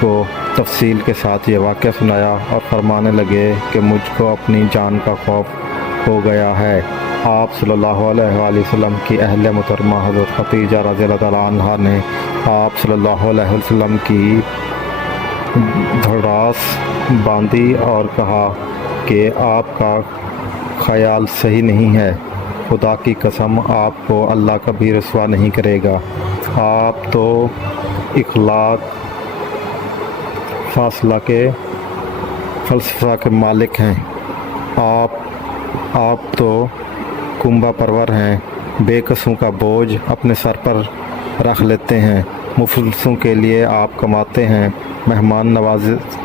کو تفصیل کے ساتھ یہ واقعہ سنایا اور فرمانے لگے کہ مجھ کو اپنی جان کا خوف ہو گیا ہے۔ آپ صلی اللہ علیہ وآلہ وسلم کی اہل محترمہ حضرت خدیجہ رضی اللہ تعالیٰ عنہا نے آپ صلی اللہ علیہ وسلم کی دھڑاس باندھی اور کہا کہ آپ کا خیال صحیح نہیں ہے، خدا کی قسم آپ کو اللہ کبھی رسوا نہیں کرے گا، آپ تو اخلاق فلسفہ کے مالک ہیں، آپ تو کنبہ پرور ہیں، بے قصوں کا بوجھ اپنے سر پر رکھ لیتے ہیں، مفلسوں کے لیے آپ کماتے ہیں، مہمان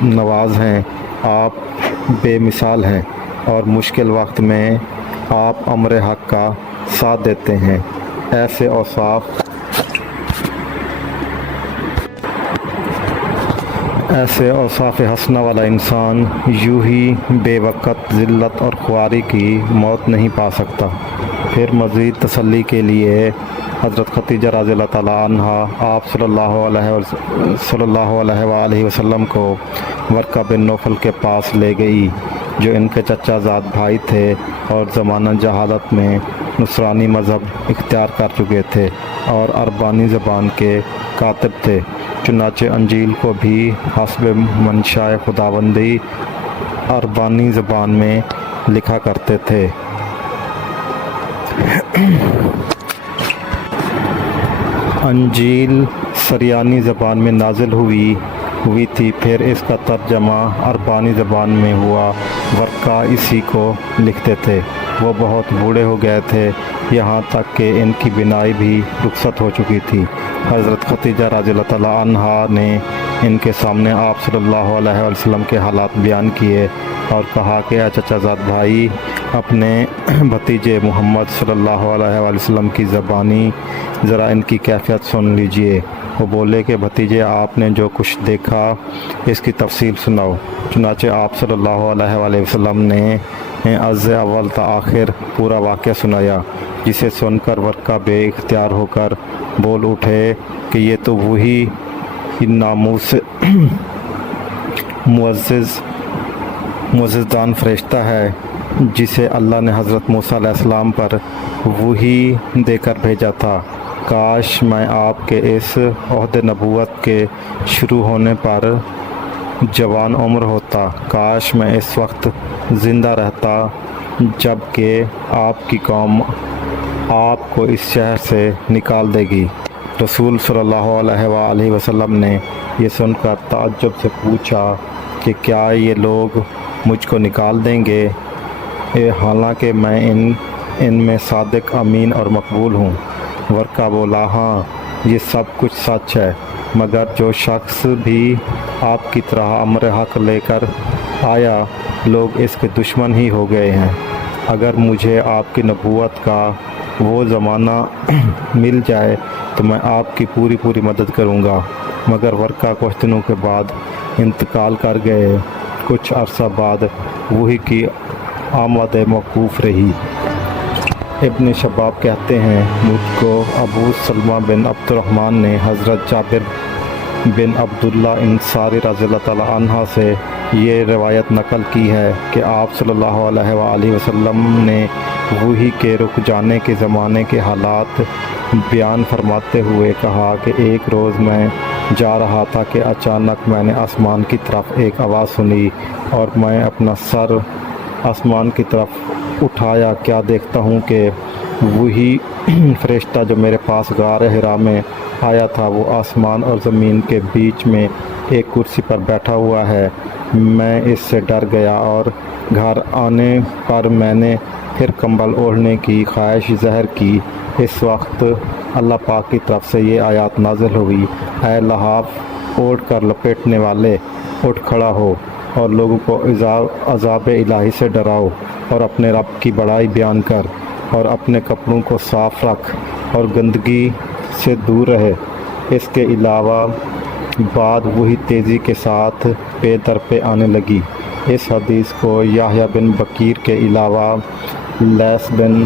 نواز ہیں، آپ بے مثال ہیں اور مشکل وقت میں آپ امر حق کا ساتھ دیتے ہیں۔ ایسے اوصاف حسنہ والا انسان یوں ہی بے وقت ذلت اور خواری کی موت نہیں پا سکتا۔ پھر مزید تسلی کے لیے حضرت خدیجہ رضی اللہ تعالیٰ عنہا آپ صلی اللہ علیہ وآلہ وسلم کو ورقہ بن نوفل کے پاس لے گئی، جو ان کے چچا زاد بھائی تھے اور زمانہ جہالت میں نصرانی مذہب اختیار کر چکے تھے اور عربانی زبان کے کاتب تھے، چنانچہ انجیل کو بھی حسب منشاء خداوندی عربانی زبان میں لکھا کرتے تھے۔ انجیل سریانی زبان میں نازل ہوئی تھی، پھر اس کا ترجمہ عربانی زبان میں ہوا۔ ورقہ اسی کو لکھتے تھے۔ وہ بہت بوڑھے ہو گئے تھے، یہاں تک کہ ان کی بینائی بھی رخصت ہو چکی تھی۔ حضرت خدیجہ رضی اللہ تعالیٰ عنہا نے ان کے سامنے آپ صلی اللہ علیہ وسلم کے حالات بیان کیے اور کہا کہ اے چچا زاد بھائی، اپنے بھتیجے محمد صلی اللہ علیہ وسلم کی زبانی ذرا ان کی کیفیت سن لیجئے۔ وہ بولے کہ بھتیجے، آپ نے جو کچھ دیکھا اس کی تفصیل سناؤ۔ چنانچہ آپ صلی اللہ علیہ وسلم نے از اول تا آخر پورا واقعہ سنایا، جسے سن کر ورقہ بے اختیار ہو کر بول اٹھے کہ یہ تو وہی ناموس معزز دان فرشتہ ہے جسے اللہ نے حضرت موسیٰ علیہ السلام پر وحی دے کر بھیجا تھا۔ کاش میں آپ کے اس عہد نبوت کے شروع ہونے پر جوان عمر ہوتا، کاش میں اس وقت زندہ رہتا جب کہ آپ کی قوم آپ کو اس شہر سے نکال دے گی۔ رسول صلی اللہ علیہ وآلہ وسلم نے یہ سن کر تعجب سے پوچھا کہ کیا یہ لوگ مجھ کو نکال دیں گے، حالانکہ میں ان میں صادق، امین اور مقبول ہوں؟ ورقہ بولا، ہاں یہ سب کچھ سچ ہے، مگر جو شخص بھی آپ کی طرح امر حق لے کر آیا، لوگ اس کے دشمن ہی ہو گئے ہیں۔ اگر مجھے آپ کی نبوت کا وہ زمانہ مل جائے تو میں آپ کی پوری مدد کروں گا، مگر ورقہ کچھ دنوں کے بعد انتقال کر گئے۔ کچھ عرصہ بعد وحی کی آمد موقوف رہی۔ ابن شباب کہتے ہیں، مجھ کو ابو سلمہ بن عبد الرحمن نے حضرت جابر بن عبداللہ انصاری رضی اللہ تعالیٰ عنہ سے یہ روایت نقل کی ہے کہ آپ صلی اللہ علیہ وآلہ وسلم نے وحی کے رک جانے کے زمانے کے حالات بیان فرماتے ہوئے کہا کہ ایک روز میں جا رہا تھا کہ اچانک میں نے آسمان کی طرف ایک آواز سنی اور میں اپنا سر آسمان کی طرف اٹھایا، کیا دیکھتا ہوں کہ وہی فرشتہ جو میرے پاس غار حرا میں آیا تھا وہ آسمان اور زمین کے بیچ میں ایک کرسی پر بیٹھا ہوا ہے۔ میں اس سے ڈر گیا اور گھر آنے پر میں نے پھر کمبل اوڑھنے کی خواہش ظاہر کی۔ اس وقت اللہ پاک کی طرف سے یہ آیات نازل ہوئی، اے لحاف اوڑھ کر لپیٹنے والے، اٹھ کھڑا ہو اور لوگوں کو عذاب الہی سے ڈراؤ اور اپنے رب کی بڑائی بیان کر اور اپنے کپڑوں کو صاف رکھ اور گندگی سے دور رہے۔ اس کے علاوہ بعد وہی تیزی کے ساتھ پے در پہ آنے لگی۔ اس حدیث کو یحییٰ بن بکیر کے علاوہ لیث بن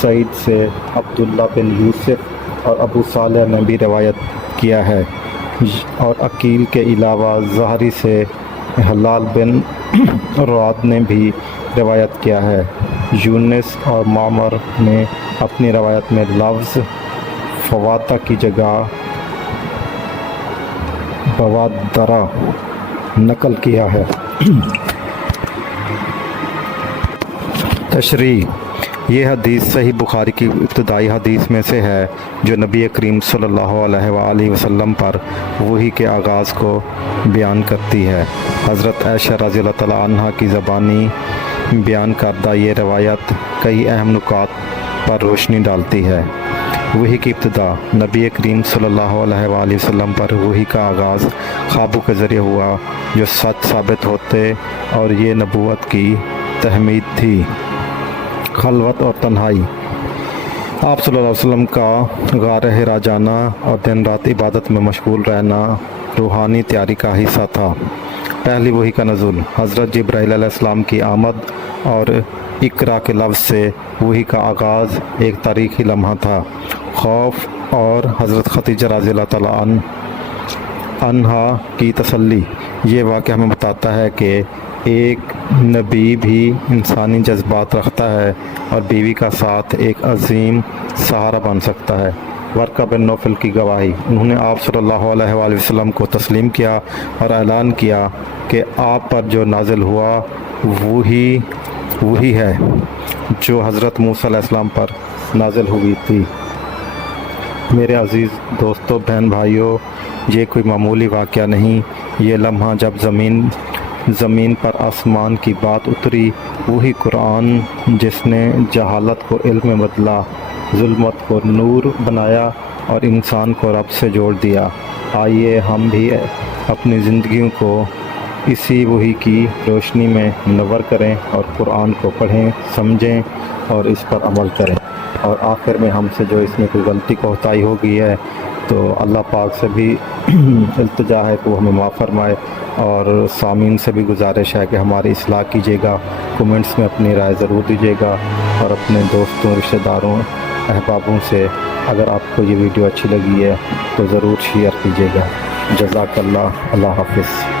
سعید سے عبداللہ بن یوسف اور ابو صالح نے بھی روایت کیا ہے۔ اور عقیل کے علاوہ ظاہری سے حلال بن رعد نے بھی روایت کیا ہے۔ یونس اور معمر نے اپنی روایت میں لفظ فواتہ کی جگہ بوادرہ نقل کیا ہے۔ تشریح: یہ حدیث صحیح بخاری کی ابتدائی حدیث میں سے ہے جو نبی کریم صلی اللہ علیہ وآلہ وسلم پر وحی کے آغاز کو بیان کرتی ہے۔ حضرت عائشہ رضی اللہ تعالیٰ عنہ کی زبانی بیان کردہ یہ روایت کئی اہم نکات پر روشنی ڈالتی ہے۔ وحی کی ابتدا: نبی کریم صلی اللہ علیہ وآلہ وسلم پر وحی کا آغاز خوابوں کے ذریعے ہوا جو سچ ثابت ہوتے اور یہ نبوت کی تحمید تھی۔ خلوت اور تنہائی: آپ صلی اللہ علیہ وسلم کا غار حرا جانا اور دن رات عبادت میں مشغول رہنا روحانی تیاری کا حصہ تھا۔ پہلی وحی کا نزول: حضرت جبرائیل علیہ السلام کی آمد اور اقرا کے لفظ سے وحی کا آغاز ایک تاریخی لمحہ تھا۔ خوف اور حضرت خدیجہ رضی اللہ تعالیٰ عنہا کی تسلی: یہ واقعہ ہمیں بتاتا ہے کہ ایک نبی بھی انسانی جذبات رکھتا ہے اور بیوی کا ساتھ ایک عظیم سہارا بن سکتا ہے۔ ورقہ بن نوفل کی گواہی: انہوں نے آپ صلی اللہ علیہ وآلہ وسلم کو تسلیم کیا اور اعلان کیا کہ آپ پر جو نازل ہوا وہی ہے جو حضرت موسیٰ علیہ السلام پر نازل ہوئی تھی۔ میرے عزیز دوستو، بہن بھائیوں، یہ کوئی معمولی واقعہ نہیں۔ یہ لمحہ جب زمین پر آسمان کی بات اتری، وہی قرآن جس نے جہالت کو علم میں بدلا، ظلمت کو نور بنایا اور انسان کو رب سے جوڑ دیا۔ آئیے ہم بھی اپنی زندگیوں کو اسی وحی کی روشنی میں منور کریں اور قرآن کو پڑھیں، سمجھیں اور اس پر عمل کریں۔ اور آخر میں ہم سے جو اس میں کوئی غلطی کوتاہی ہو گئی ہے تو اللہ پاک سے بھی التجا ہے کہ وہ ہمیں معاف فرمائے، اور سامعین سے بھی گزارش ہے کہ ہماری اصلاح کیجیے گا، کومنٹس میں اپنی رائے ضرور دیجیے گا، اور اپنے دوستوں، رشتہ داروں، احبابوں سے اگر آپ کو یہ ویڈیو اچھی لگی ہے تو ضرور شیئر کیجیے گا۔ جزاک اللہ، اللہ حافظ۔